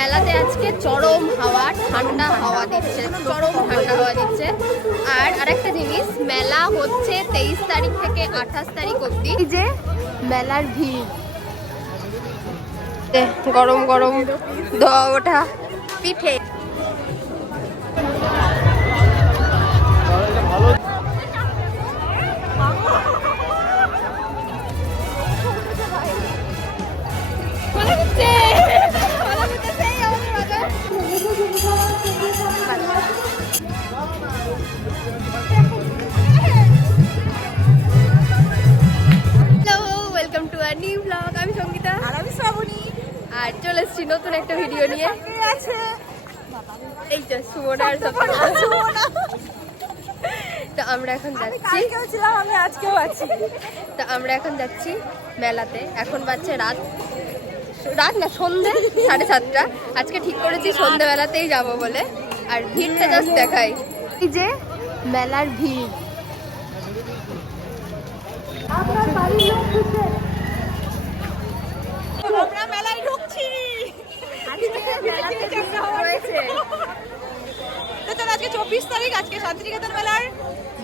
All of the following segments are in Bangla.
মেলাতে আজকে চরম হাওয়া ঠান্ডা হাওয়া দিচ্ছে চরম ঠান্ডা হাওয়া দিচ্ছে। আর আরেকটা জিনিস মেলা হচ্ছে তেইশ তারিখ থেকে আঠাশ তারিখ অব্দি যে মেলার ভিড়। গরম গরম দোয়া ওঠা পিঠে। এসেছি নতুন একটা ভিডিও নিয়ে। এই তো সুমন। তো আমরা এখন আমি যাচ্ছি। ছিলাম আমি আজকেও আছি। তো আমরা এখন যাচ্ছি মেলাতে। এখন বাজছে রাত। রাত না সন্ধে সাড়ে সাতটা। আজকে ঠিক করেছি সন্ধেবেলাতেই যাব বলে। আর ভিড়টা জাস্ট দেখাই। এই যে মেলার ভিড়। আমরা মেলায় আজকে চব্বিশ তারিখ, আজকে শান্তিনিকেতন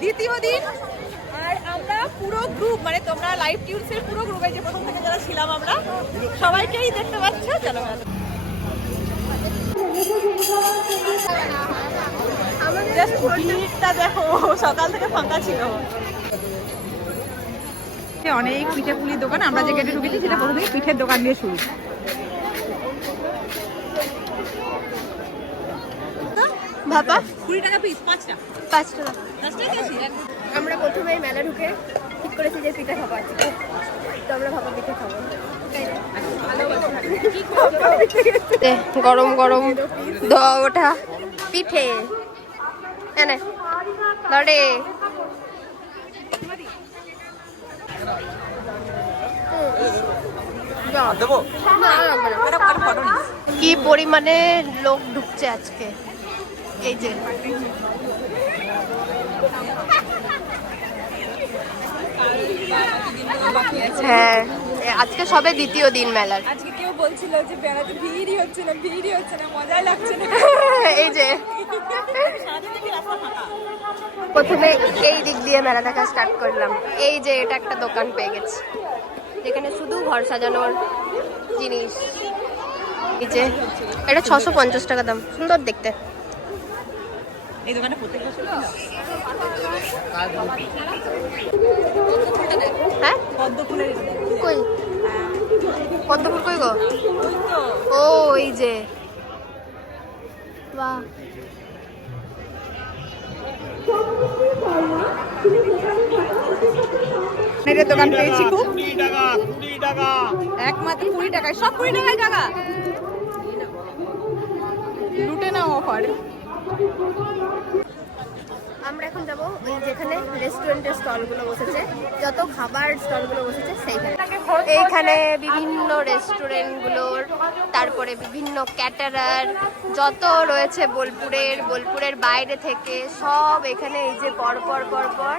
দ্বিতীয় দিন। আর আমরা পুরো গ্রুপ মানে তোমরা টিউবসের পুরো প্রথম থেকে যারা ছিলাম আমরা, সবাইকেই দেখতে সকাল থেকে ফাঁকা ছিল। অনেক পিঠে পুলির দোকান, আমরা যে গেটে ঢুকেছি সেটা প্রথমেই পিঠের দোকান দিয়ে শুরু। ভাপা কুড়ি টাকা পিস পাঁচটা। পাঁচ টাকা দশটা দিয়েছি আমরা প্রথমে মেলা ঢুকে ঠিক করেছি যে পিঠা খাব আজকে। তো আমরা ভাপা পিঠে খাব। গরম গরম। ধোয়া ওঠা। পিঠে। এনে ধরে। কি পরিমাণে লোক ঢুকছে আজকে? এই যে হ্যাঁ আজকে সবে দ্বিতীয় দিন মেলার। আজকে কেউ বলছিল যে বেড়াতে ভিড়ই হচ্ছে না ভিড়ই হচ্ছে না মজাই লাগছে না। এই যে। প্রথমে এই দিক দিয়ে মেলা দেখা স্টার্ট করলাম। এই যে এটা একটা দোকান পেয়ে গেছি। যেখানে শুধু ঘর সাজানোর জিনিস। এই যে এটা ছশো পঞ্চাশ টাকা দাম সুন্দর দেখতে। এই দোকানে প্রত্যেক বছর হ্যাঁ। পদ্ম ফুলের কই? পদ্ম ফুল কই গো? ওই ও এই যে। বাহ। দোকান পেয়েছি খুব। একমাত্র কুড়ি টাকায় সব কুড়ি টাকায় টাকা। লুটে নাও অফার। আমরা এখন যাব যেখানে রেস্টুরেন্টের স্টলগুলো বসেছে। যত খাবার স্টলগুলো বসেছে, সেইখানে। এইখানে বিভিন্ন রেস্টুরেন্টগুলোর তারপরে বিভিন্ন ক্যাটারার যত রয়েছে বোলপুরের বোলপুরের বাইরে থেকে, সব এখানে এই যে পর পর পর পর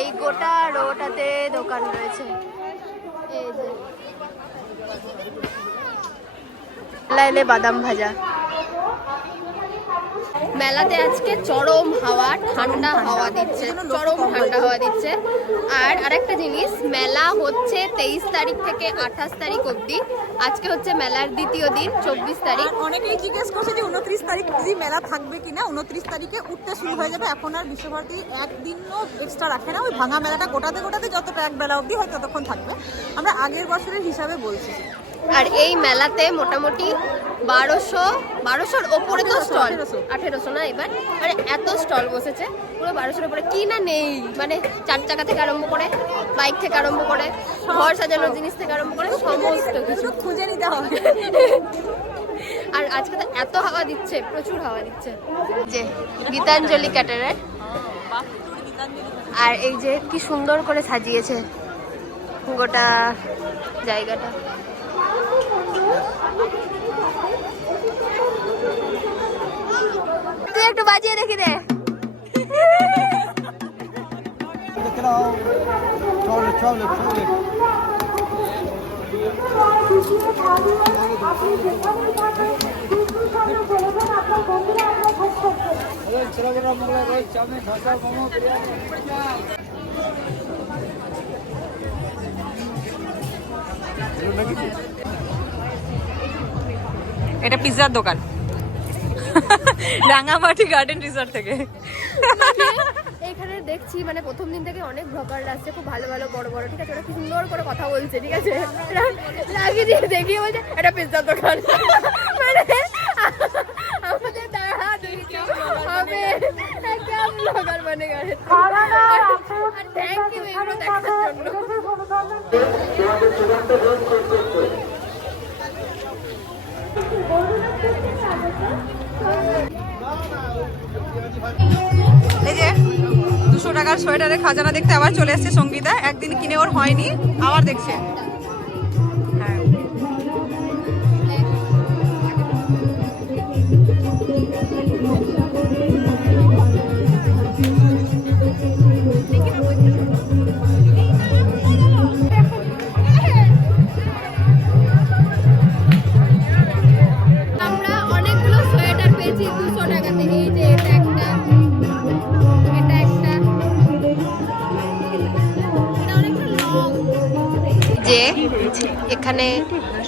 এই গোটা রোটাতে দোকান রয়েছে। এই যে। বাদাম ভাজা। মেলাতে আজকে চরম হাওয়া, ঠান্ডা হাওয়া দিচ্ছে, চরম ঠান্ডা হাওয়া দিচ্ছে। আর আরেকটা জিনিস, মেলা হচ্ছে তেইশ তারিখ থেকে আঠাশ তারিখ অবধি। আজকে হচ্ছে মেলার দ্বিতীয় দিন, চব্বিশ তারিখ। অনেকেই জিজ্ঞেস করছে যে উনত্রিশ তারিখ যদি মেলা থাকবে কিনা? উনত্রিশ তারিখে উঠতে শুরু হয়ে যাবে। এখন আর বিশ্বভারতী একদিনও এক্সট্রা রাখে না। ওই ভাঙা মেলাটা গোটাতে গোটাতে যতটা এক বেলা অবধি হয় ততক্ষণ থাকবে। আমরা আগের বছরের হিসাবে বলছি। আর এই মেলাতে মোটামুটি বারোশো বারোশোর ওপরে তো স্টল। আঠেরোশো। না এবার? মানে এত স্টল বসেছে পুরো বারোশোর ওপরে। কি না নেই? মানে চার চাকা থেকে আরম্ভ করে বাইক থেকে আরম্ভ করে ঘর সাজানোর জিনিস থেকে আরম্ভ করে সমস্ত কিছু। খুঁজে নিতে হবে। আর আজকে তো এত হাওয়া দিচ্ছে প্রচুর হাওয়া দিচ্ছে। যে গীতাঞ্জলি ক্যাটারার আর এই যে কি সুন্দর করে সাজিয়েছে গোটা জায়গাটা। তুই একটু বাজিয়ে দেখি রে আপনার এটা পিৎজার দোকান। রাঙামাটি গার্ডেন রিসর্ট থেকে। এখানে দেখছি মানে প্রথম দিন থেকে অনেক ব্লগাররা আসছে খুব ভালো ভালো বড় বড় ঠিক আছে? ওরা কি সুন্দর করে কথা বলছে ঠিক আছে? লাগিয়ে দিয়ে দেখিয়ে বলছে এটা পিৎজার দোকান। মানে আমাদের দাঁড়া দেখছি হবে। একটা ব্লগার মানে গেছে থ্যাংক ইউ এগুলো দেখার জন্য। এই যে দুশো টাকার সোয়েটারে খাজানা দেখতে আবার চলে এসেছে সঙ্গীতা। একদিন কিনে ওর হয়নি, আবার দেখছে।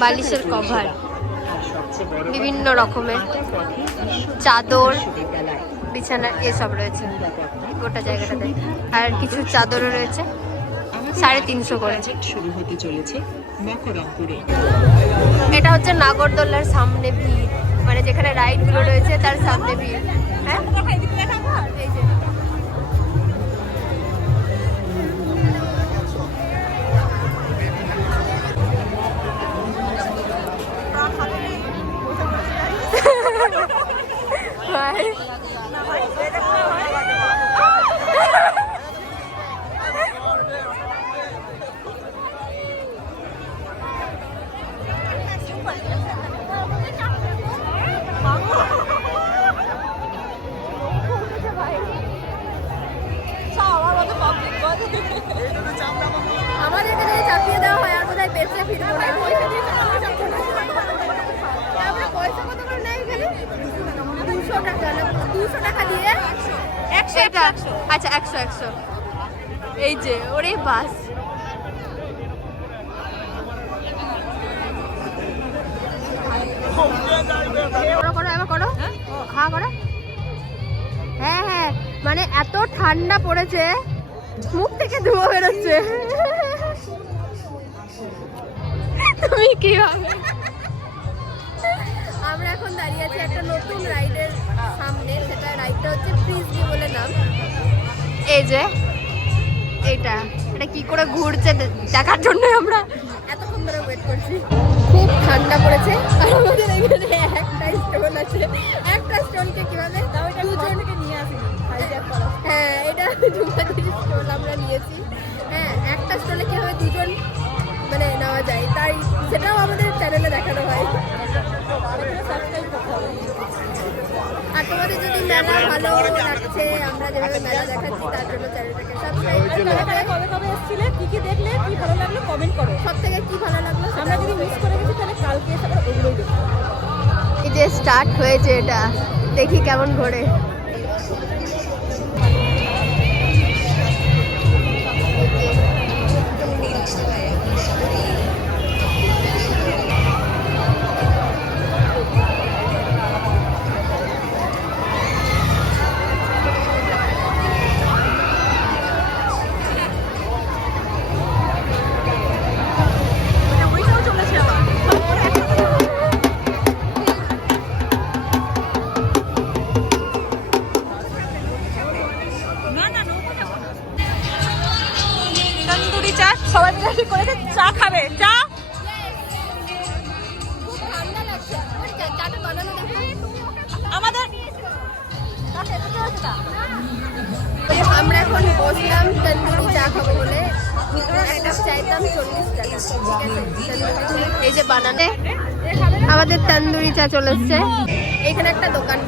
বালিশের কভার বিভিন্ন রকমের চাদর বিছানা এসব রয়েছে। গোটা জায়গাটাতে। আর কিছু চাদরও রয়েছে। সাড়ে তিনশো করে। শুরু হতে চলেছে মকরমপুরে। এটা হচ্ছে নাগরদোল্লার সামনে ভিড়। মানে যেখানে রাইডগুলো রয়েছে তার সামনে ভিড়। হ্যাঁ? এই এই যে ওরে বাস। করো এবার করো। হ্যাঁ? করো। হ্যাঁ হ্যাঁ মানে এত ঠান্ডা পড়েছে মুখ থেকে ধোঁয়া বেরোচ্ছে। তুমি কি ভাবে আমরা এখন দাঁড়িয়ে আছি একটা নতুন রাইডের সামনে সেটা রাইডটা হচ্ছে ফ্রিজবি বলে নাম। এই যে এইটা এটা কি করে ঘুরছে দেখার জন্য আমরা। এতক্ষণ ধরে ওয়েট করছি। খুব ঠান্ডা পড়েছে। আর আমাদের এখানে একটা স্টোন আছে। একটা স্টোনকে কীভাবে দুজনকে নিয়ে আসি হ্যাঁ এটা জুম্পাতির স্টোন আমরা নিয়েছি। হ্যাঁ একটা স্টোনে কীভাবে দুজন মানে নেওয়া যায়। তাই সেটাও আমাদের চ্যানেলে দেখানো হয়। আর তোমাদের যদি মেলা ভালো লাগছে আমরা যেভাবে মেলা দেখাচ্ছি তার জন্য চ্যানেলটাকে সাবস্ক্রাইব করে কবে কবে এসেছিলে? কি কি দেখলে? কি ভালো লাগল? কমেন্ট করো। সব থেকে কি ভালো লাগল আমরা যদি মিস করে গেছি তাহলে কালকে এসে আমরা ওগুলোই দেখব। এই যে স্টার্ট হয়েছে এটা। দেখি কেমন ঘোরে।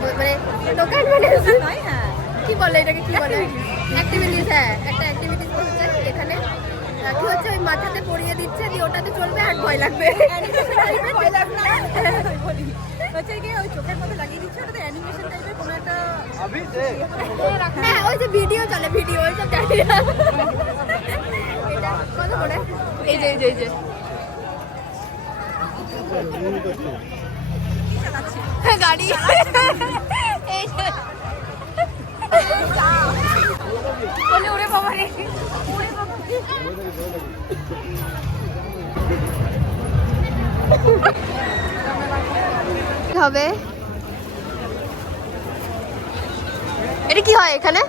মানে দোকান মানে নয় হ্যাঁ। কি বলে এটাকে কি বলে? অ্যাক্টিভিটিস হ্যাঁ একটা অ্যাক্টিভিটিস হচ্ছে এখানে। কি হচ্ছে? ওই মাথাতে পরিয়ে দিচ্ছে দিয়ে ওটাতে চলবে আর ভয় লাগবে। হ্যাঁ, হ্যাঁ, ওই যে ভিডিও চলে ভিডিও ওই এই যে এই যে এই যে গাড়ি। বলে ওরে বাবা রে। ওরে বাবা কি হবে? এটা কি হয় এখানে?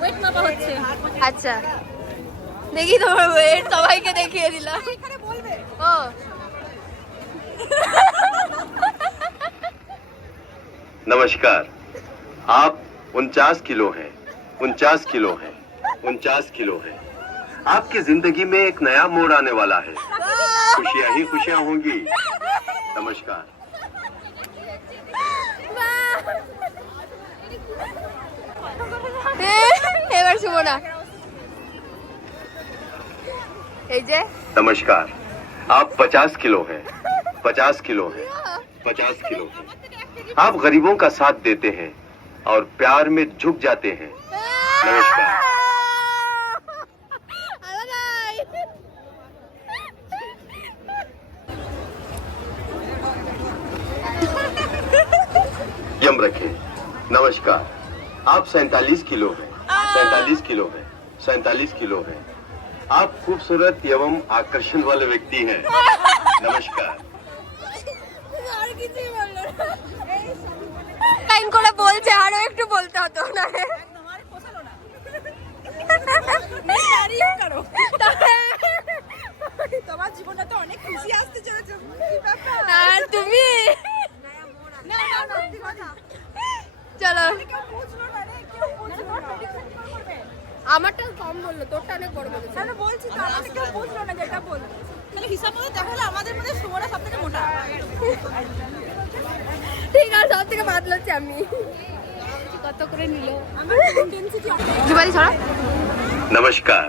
ওয়েট মাপা হচ্ছে। আচ্ছা। দেখি তোমার ওয়েট সবাইকে দেখিয়ে দিলাম। এখানে বলবে। ও। नमस्कार आप उनचास किलो हैं उनचास किलो हैं उनचास किलो हैं आपकी जिंदगी में एक नया मोड़ आने वाला है खुशियां ही खुशियां होंगी नमस्कार এ, এবার শুভো না এই যে नमस्कार आप पचास किलो हैं पचास किलो हैं पचास किलो हैं आप गरीबों का साथ देते हैं और प्यार में झुक जाते हैं। नमस्कार। यम रखे। नमस्कार। आप सैतालीस किलो हैं। सैतालीस किलो हैं। सैतालीस किलो हैं। आप खूबसूरत एवं आकर्षण वाले व्यक्ति हैं। नमस्कार। বলল টাইম করে বলছে আরও একটু বলতে হতো না। তোমার পোষালো না তারিফ করো তোমার জীবনে তো অনেক খুশি আসতে চলেছে আর তুমি? চলো। আমারটা কম বলল তোরটা অনেক বড় বলেছে। বলছি তো আমাদের কেউ বুঝলো না যেটা বল তাহলে হিসাব মতো দেখালে আমাদের মধ্যে সুমনা সব থেকে মোটা। ঠিক আছে সব থেকে বাদ হচ্ছে আমি কত করে নিল আমার ইন্টেন্সিটি যুবালি ছড়া नमस्कार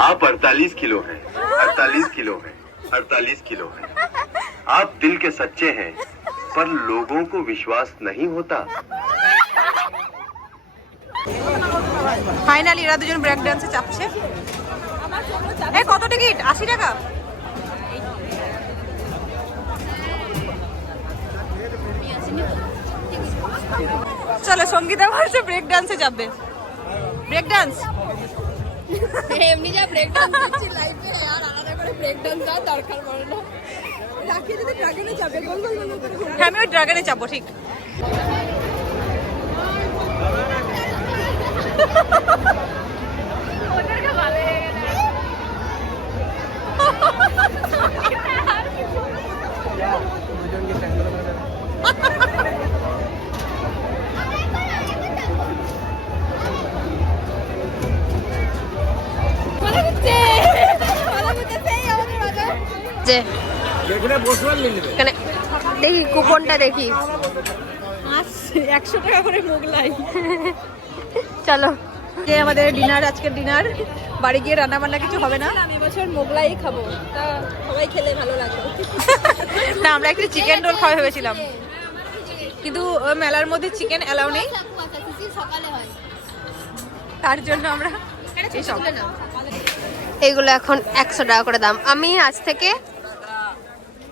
आप 48 किलो हैं 48 किलो हैं 48 किलो हैं आप दिल के सच्चे हैं पर लोगों को विश्वास नहीं होता ফাইনালি এরা দুজন ব্রেক ডান্সে চাপছে এই কত টিকিট আশি টাকা চলো সঙ্গীতা বলছে ব্রেক ডান্সে যাবে। ব্রেক ডান্স এমনি যা ব্রেক ডান্স করছি লাইফে আর আলাদা করে ব্রেক ডান্স আর দরকার পড়ে না। রাখি যদি ড্রাগনে যাবে গোল গোল গোল করে আমি ওই ড্রাগনে যাব ঠিক। দেখি। কুপনটা দেখি একশো টাকা করে মোগলাই চলো। যে আমাদের ডিনার আজকের ডিনার। বাড়ি গিয়ে রান্না বান্না কিছু হবে না? আমি এবছর মোগলাই খাব। তা সবাই খেলে ভালো লাগবে না আমরা একটু চিকেন রোল খাওয়া ভেবেছিলাম। কিন্তু মেলার মধ্যে চিকেন অ্যালাউ নেই। তার জন্য আমরা এইগুলো এখন একশো টাকা করে দাম। আমি আজ থেকে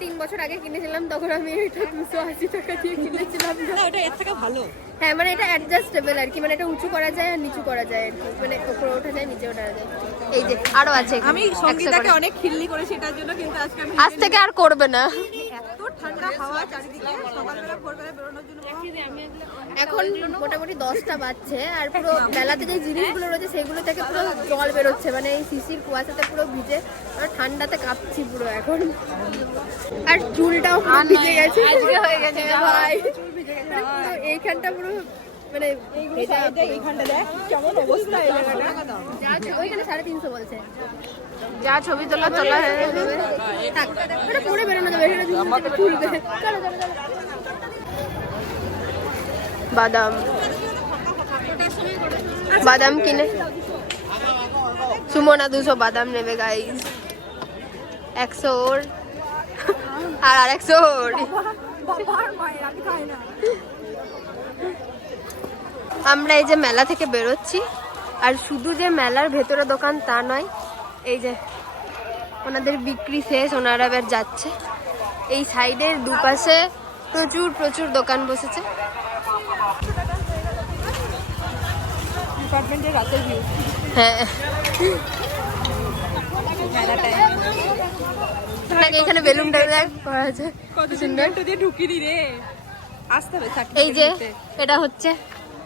তিন বছর আগে কিনেছিলাম তখন আমি এটা দুশো আশি টাকা দিয়ে কিনেছিলাম। এটা এর থেকে ভালো। হ্যাঁ মানে এটা অ্যাডজাস্টেবল আর কি মানে এটা উঁচু করা যায় আর নিচু করা যায় আর কি মানে ওপরে ওঠা যায় নিচে ওঠা যায়। এই যে আরও আছে আমি 100 সঙ্গীতাকে অনেক খিল্লি করেছি এটার জন্য কিন্তু আজকে আজ থেকে আর করবে না। এত ঠান্ডা হাওয়া চারিদিকে সকালবেলা ভোরবেলা বেরোনোর জন্য এখন মোটামুটি দশটা বাজছে আর পুরো বেলাতে যে জিনিসগুলো রয়েছে সেগুলো থেকে পুরো জল বেরোচ্ছে মানে এই শিশির কুয়াশাতে পুরো ভিজে আর ঠান্ডাতে কাঁপছি পুরো এখন। আর চুলটাও ভিজে গেছে। হয়ে গেছে ভাই মানে এইখানটা পুরো মানে ভেজা এইখানটা দেখ। কেমন অবস্থা এই জায়গাটা? যা ওইখানে সাড়ে তিনশো বলছে। যা ছবি তোলা তোলা হয়ে ওটা পরে বেরোনো যাবে এখানে তুলবে। চলো চলো চলো। বাদাম। বাদাম কিনে। সুমনা দুশো বাদাম নেবে গাইস একশো ওর। আর আর একশো ওর বাবার মায়ের আমি খাই না। আমরা এই যে মেলা থেকে বেরোচ্ছি আর শুধু যে মেলার ভেতরে দোকান তা নয় এই যে ওনাদের বিক্রি শেষ ওনারা এবার যাচ্ছে। এই সাইডের দুপাশে প্রচুর প্রচুর দোকান বসেছে। হ্যাঁ। এখানে বেলুন দেখ করা আছে কত সুন্দর। তো রে। আসতে হবে এই যে এটা হচ্ছে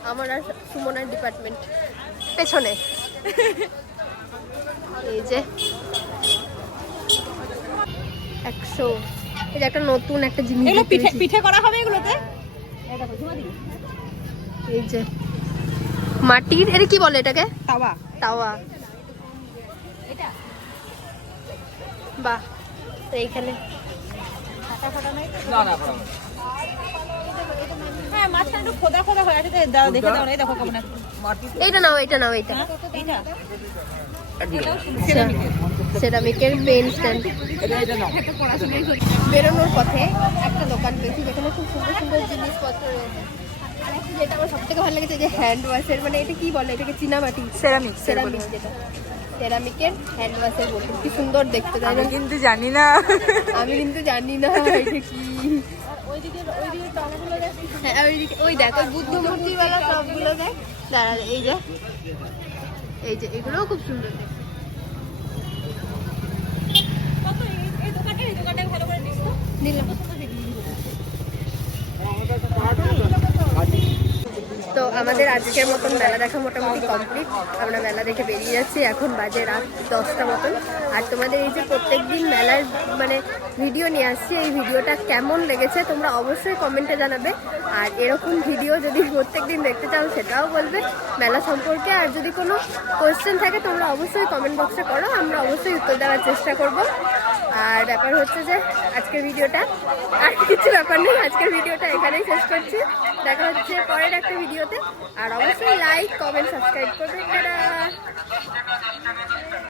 আমার আর সুমনার ডিপার্টমেন্ট পেছনে। এই যে। একশো। এই যে একটা নতুন একটা জিনিস এগুলো পিঠে পিঠে করা হবে এগুলোতে? এই যে। মাটির এটা কি বলে এটাকে? তাওয়া। তাওয়া। বাহ তো? এইখানে হ্যাঁ মাঝখানে একটু খোদা খোদা হয়ে আছে দাও দেখে দাও এই দেখো কেমন আছে। এইটা নাও এইটা নাও এইটা। হ্যাঁ, এইটা। সেরামিকের পেন স্ট্যান্ড বেরোনোর পথে একটা দোকান পেয়েছি যেখানে খুব সুন্দর সুন্দর জিনিসপত্র রয়েছে। যেটা আমার সব থেকে ভালো লেগেছে যে হ্যান্ড ওয়াশের মানে এটা কি বলে? এটাকে চীনামাটি। সেরামিক সেরামিক যেটা। সেরামিকের হ্যান্ড ওয়াশের বোতল কি সুন্দর দেখতে তাই না? কিন্তু জানি না। আমি কিন্তু জানি না এটা কি? হ্যাঁ, ওই দেখ ওই বুদ্ধ মূর্তিওয়ালা সবগুলো দেখ। দাঁড়া এই যে এই যে এগুলোও খুব সুন্দর দেখতে। এই দোকানটা এই দোকানটা ভালো করে দিস তো আমাদের আজকের মতন মেলা দেখা মোটামুটি কমপ্লিট আমরা মেলা দেখে বেরিয়ে যাচ্ছি, এখন বাজে রাত দশটা মতন। আর তোমাদের এই যে প্রত্যেক দিন মেলার মানে ভিডিও নিয়ে আসছি, এই ভিডিওটা কেমন লেগেছে তোমরা অবশ্যই কমেন্টে জানাবে। আর এরকম ভিডিও যদি প্রত্যেক দিন দেখতে চাও, সেটাও বলবে মেলা সম্পর্কে। আর যদি কোনো কোয়েশ্চেন থাকে, তোমরা অবশ্যই কমেন্ট বক্সে করো, আমরা অবশ্যই উত্তর দেওয়ার চেষ্টা করব। আর ব্যাপার হচ্ছে যে, আজকের ভিডিওটা আর কিছু ব্যাপার নেই, আজকের ভিডিওটা এখানেই শেষ করছি। দেখা হচ্ছে পরের একটা ভিডিওতে। আর অবশ্যই লাইক কমেন্ট সাবস্ক্রাইব করবে টাটা।